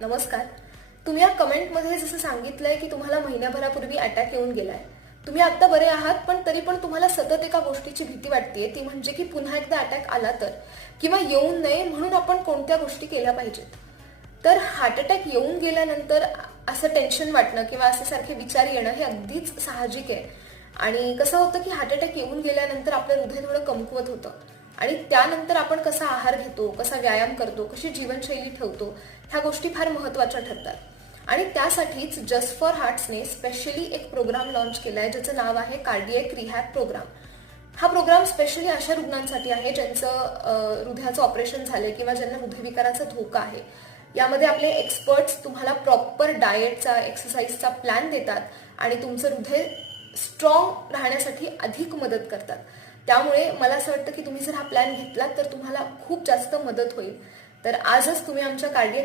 नमस्कार. तुम्ही या कमेंटमध्ये जसं सांगितलंय की तुम्हाला महिन्याभरापूर्वी अटॅक येऊन गेलाय. तुम्ही आता बरे आहात, पण तरी पण तुम्हाला सतत एका गोष्टीची भीती वाटतेय, ती म्हणजे की पुन्हा एकदा अटॅक आला तर, किंवा येऊ नये म्हणून आपण कोणत्या गोष्टी केल्या पाहिजेत. तर हार्ट अटॅक येऊन गेल्यानंतर असं टेन्शन वाटणं किंवा असे सारखे विचार येणं हे अगदीच साहजिक आहे. आणि कसं होतं की हार्ट अटॅक येऊन गेल्यानंतर आपलं हृदय थोडं कमकुवत होतं आणि त्यानंतर आपण कसा आहार घेतो, कसा व्यायाम करतो, कशी जीवनशैली ठेवतो, ह्या गोष्टी फार महत्त्वाच्या ठरतात. आणि त्यासाठीच जस्ट फॉर हार्ट्सने स्पेशली एक प्रोग्राम लॉन्च केला आहे, ज्याचं नाव आहे कार्डियक रिहॅब प्रोग्राम. हा प्रोग्राम स्पेशली अशा रुग्णांसाठी आहे ज्यांचं हृदयाचं ऑपरेशन झालंय किंवा ज्यांना हृदयविकाराचा धोका आहे. यामध्ये आपले एक्सपर्ट्स तुम्हाला प्रॉपर डाएटचा, एक्सरसाइजचा प्लॅन देतात आणि तुमचं हृदय स्ट्रॉंग राहण्यासाठी अधिक मदत करतात. त्यामुळे मला असं वाटतं की तुम्ही जर हा प्लॅन घेतलात तर तुम्हाला खूप जास्त मदत होईल. तर आजच तुम्ही आमच्या कार्डियक